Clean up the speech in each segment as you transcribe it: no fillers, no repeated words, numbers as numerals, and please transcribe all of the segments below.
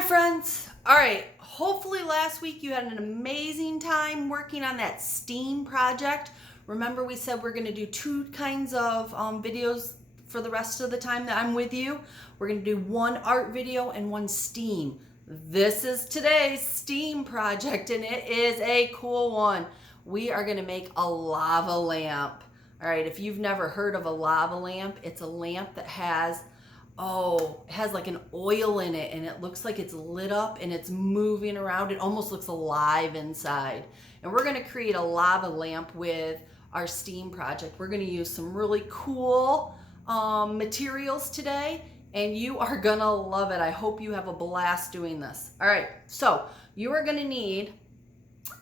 Hi friends. All right, hopefully last week you had an amazing time working on that STEAM project. Remember we said we're going to do two kinds of videos for the rest of the time that I'm with you. We're going to do one art video and one STEAM. This is today's STEAM project and it is a cool one. We are going to make a lava lamp. All right, if you've never heard of a lava lamp, it's a lamp that has it has like an oil in it and it looks like it's lit up and it's moving around. It almost looks alive inside. And we're gonna create a lava lamp with our STEAM project. We're gonna use some really cool materials today and you are gonna love it. I hope you have a blast doing this. All right, so you are gonna need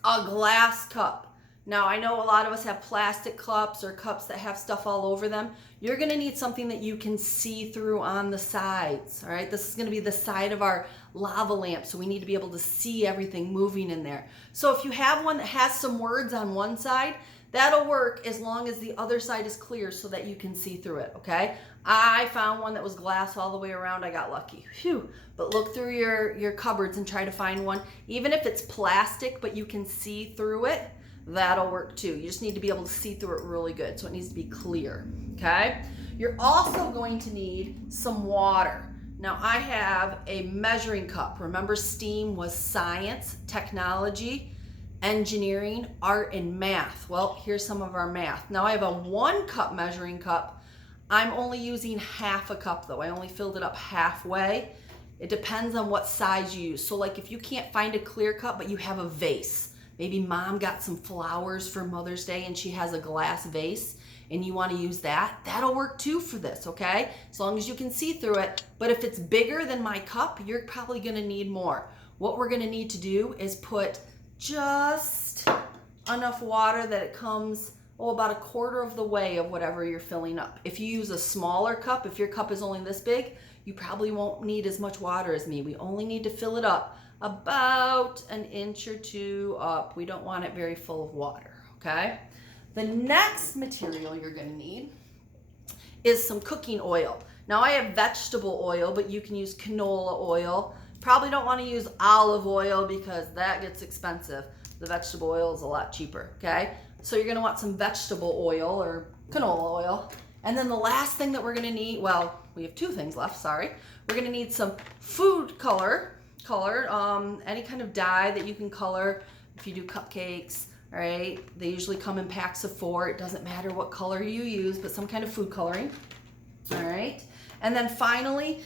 a glass cup. Now, I know a lot of us have plastic cups or cups that have stuff all over them. You're gonna need something that you can see through on the sides, all right? This is gonna be the side of our lava lamp, so we need to be able to see everything moving in there. So if you have one that has some words on one side, that'll work as long as the other side is clear so that you can see through it, okay? I found one that was glass all the way around. I got lucky. Phew. But look through your cupboards and try to find one. Even if it's plastic, but you can see through it, that'll work too. You just need to be able to see through it really good, so it needs to be clear, okay? You're also going to need some water. Now I have a measuring cup. Remember, STEAM was science, technology, engineering, art, and math. Well, here's some of our math. Now I have a 1 cup measuring cup. I'm only using half a cup though. I only filled it up halfway. It depends on what size you use. So like if you can't find a clear cup, but you have a vase, maybe mom got some flowers for Mother's Day and she has a glass vase and you want to use that, that'll work too for this, okay? As long as you can see through it. But if it's bigger than my cup, you're probably gonna need more. What we're gonna need to do is put just enough water that it comes, about a quarter of the way of whatever you're filling up. If you use a smaller cup, if your cup is only this big, you probably won't need as much water as me. We only need to fill it up about an inch or two up. We don't want it very full of water, okay? The next material you're gonna need is some cooking oil. Now I have vegetable oil, but you can use canola oil. Probably don't wanna use olive oil because that gets expensive. The vegetable oil is a lot cheaper, okay? So you're gonna want some vegetable oil or canola oil. And then the last thing that we're gonna need, well, we have 2 things left, sorry. We're gonna need some food color, any kind of dye that you can color if you do cupcakes, all right? They usually come in packs of 4. It doesn't matter what color you use, but some kind of food coloring, all right? And then finally,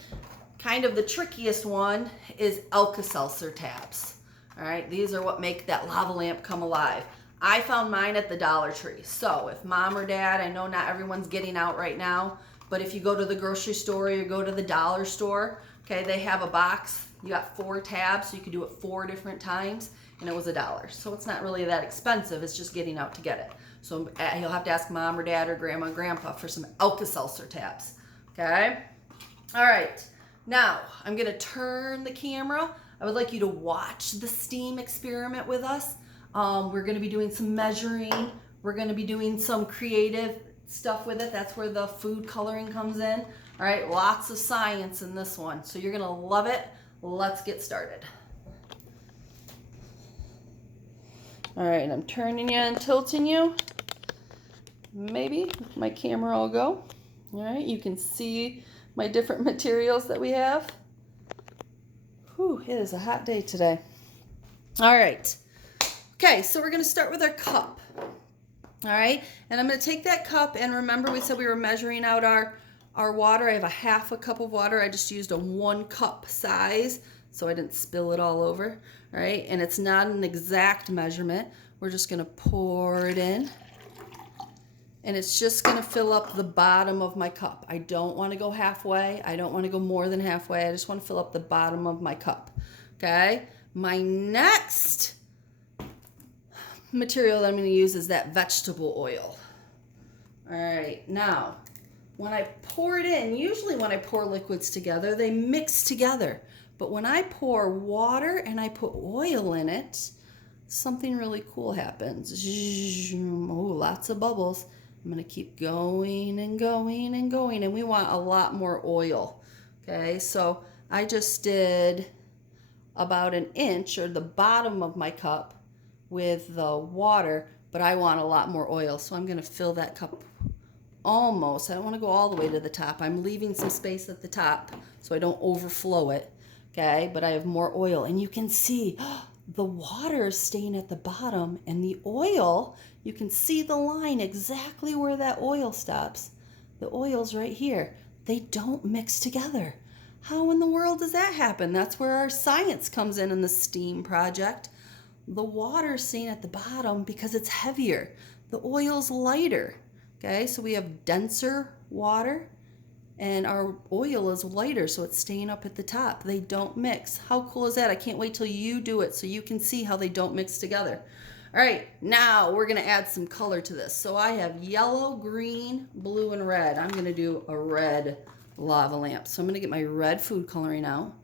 kind of the trickiest one is Alka-Seltzer tabs, all right? These are what make that lava lamp come alive. I found mine at the Dollar Tree. So if mom or dad, I know not everyone's getting out right now, but if you go to the grocery store or you go to the dollar store, okay, they have a box. You got 4 tabs, so you could do it 4 different times, and it was $1. So it's not really that expensive. It's just getting out to get it. So you'll have to ask mom or dad or grandma and grandpa for some Alka-Seltzer tabs, okay? All right, now I'm gonna turn the camera. I would like you to watch the STEAM experiment with us. We're gonna be doing some measuring. We're gonna be doing some creative stuff with it. That's where the food coloring comes in. All right, lots of science in this one. So you're gonna love it. Let's get started. All right, I'm turning you and tilting you. Maybe my camera will go. All right, you can see my different materials that we have. Whew, it is a hot day today. All right. Okay, so we're gonna start with our cup. All right, and I'm gonna take that cup, and remember we said we were measuring out our water. I have a half a cup of water. I just used a 1 cup size, so I didn't spill it all over, all right? And it's not an exact measurement. We're just gonna pour it in, and it's just gonna fill up the bottom of my cup. I don't wanna go halfway. I don't wanna go more than halfway. I just wanna fill up the bottom of my cup, okay? My next material that I'm going to use is that vegetable oil. All right, now when I pour it in, usually when I pour liquids together, they mix together. But when I pour water and I put oil in it, something really cool happens. Oh, lots of bubbles. I'm going to keep going and going and going, and we want a lot more oil. Okay, so I just did about an inch, or the bottom of my cup, with the water, but I want a lot more oil. So I'm going to fill that cup almost. I don't want to go all the way to the top. I'm leaving some space at the top so I don't overflow it. Okay, but I have more oil, and you can see the water is staying at the bottom, and the oil, you can see the line exactly where that oil stops. The oil's right here. They don't mix together. How in the world does that happen? That's where our science comes in the STEAM project. The water's staying at the bottom because it's heavier. The oil's lighter. Okay, so we have denser water, and our oil is lighter, so it's staying up at the top. They don't mix. How cool is that? I can't wait till you do it so you can see how they don't mix together. All right, now we're gonna add some color to this. So I have yellow, green, blue, and red. I'm gonna do a red lava lamp. So I'm gonna get my red food coloring out,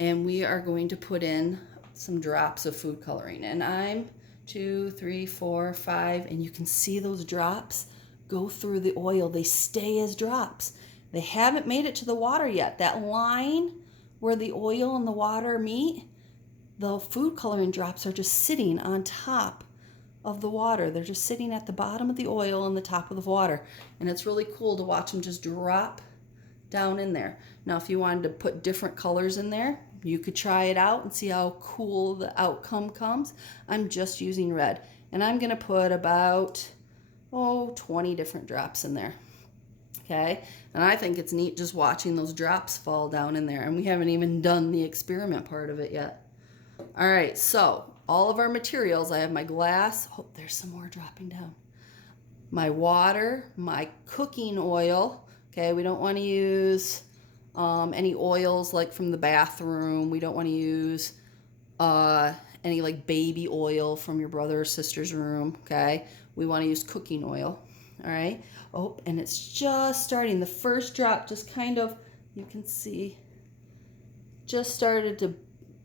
and we are going to put in some drops of food coloring. And I'm 2, 3, 4, 5, and you can see those drops go through the oil. They stay as drops. They haven't made it to the water yet. That line where the oil and the water meet, the food coloring drops are just sitting on top of the water. They're just sitting at the bottom of the oil and the top of the water. And it's really cool to watch them just drop down in there. Now, if you wanted to put different colors in there, you could try it out and see how cool the outcome comes. I'm just using red. And I'm gonna put about, 20 different drops in there. Okay, and I think it's neat just watching those drops fall down in there, and we haven't even done the experiment part of it yet. All right, so all of our materials, I have my glass. Oh, there's some more dropping down. My water, my cooking oil. Okay, we don't want to use any oils like from the bathroom. We don't want to use any like baby oil from your brother or sister's room. Okay, we want to use cooking oil. All right. Oh, and it's just starting. The first drop just kind of, you can see, just started to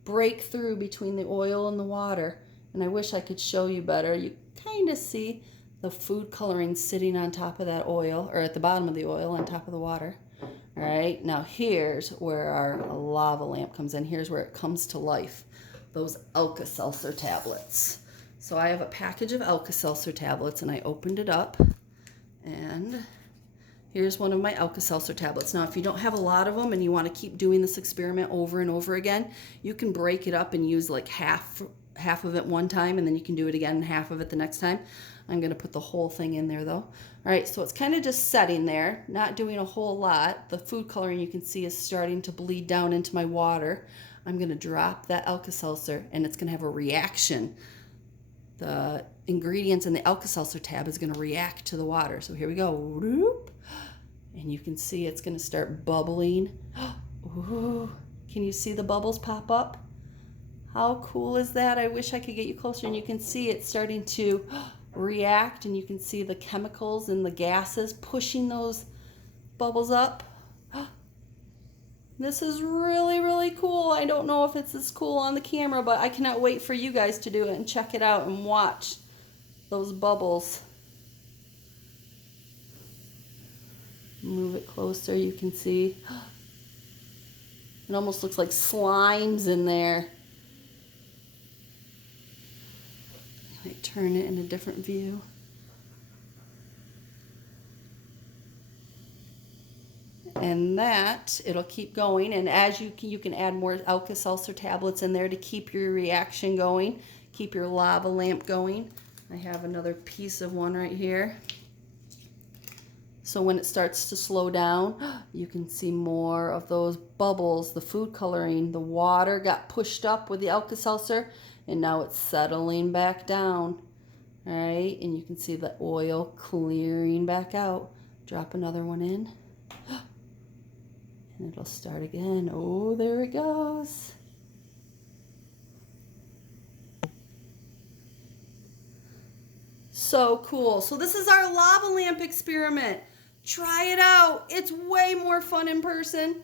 break through between the oil and the water. And I wish I could show you better. You kind of see the food coloring sitting on top of that oil, or at the bottom of the oil on top of the water. All right, now here's where our lava lamp comes in. Here's where it comes to life, those Alka-Seltzer tablets. So I have a package of Alka-Seltzer tablets, and I opened it up. And here's one of my Alka-Seltzer tablets. Now, if you don't have a lot of them and you want to keep doing this experiment over and over again, you can break it up and use like half of it one time, and then you can do it again and half of it the next time. I'm going to put the whole thing in there though. All right, so it's kind of just setting there, not doing a whole lot. The food coloring, you can see, is starting to bleed down into my water. I'm going to drop that Alka-Seltzer, and it's going to have a reaction. The ingredients in the Alka-Seltzer tab is going to react to the water. So here we go. And you can see it's going to start bubbling. Ooh, can you see the bubbles pop up? How cool is that? I wish I could get you closer, and you can see it starting to react, and you can see the chemicals and the gases pushing those bubbles up. This is really, really cool. I don't know if it's as cool on the camera, but I cannot wait for you guys to do it and check it out and watch those bubbles. Move it closer, you can see. It almost looks like slimes in there. I might turn it in a different view. And that, it'll keep going, and as you can add more Alka-Seltzer tablets in there to keep your reaction going, keep your lava lamp going. I have another piece of one right here. So when it starts to slow down, you can see more of those bubbles, the food coloring. The water got pushed up with the Alka-Seltzer, and now it's settling back down. All right, and you can see the oil clearing back out. Drop another one in. And it'll start again. Oh, there it goes. So cool. So this is our lava lamp experiment. Try it out. It's way more fun in person.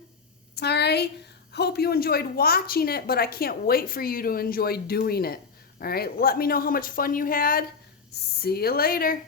All right. Hope you enjoyed watching it, but I can't wait for you to enjoy doing it. All right. Let me know how much fun you had. See you later.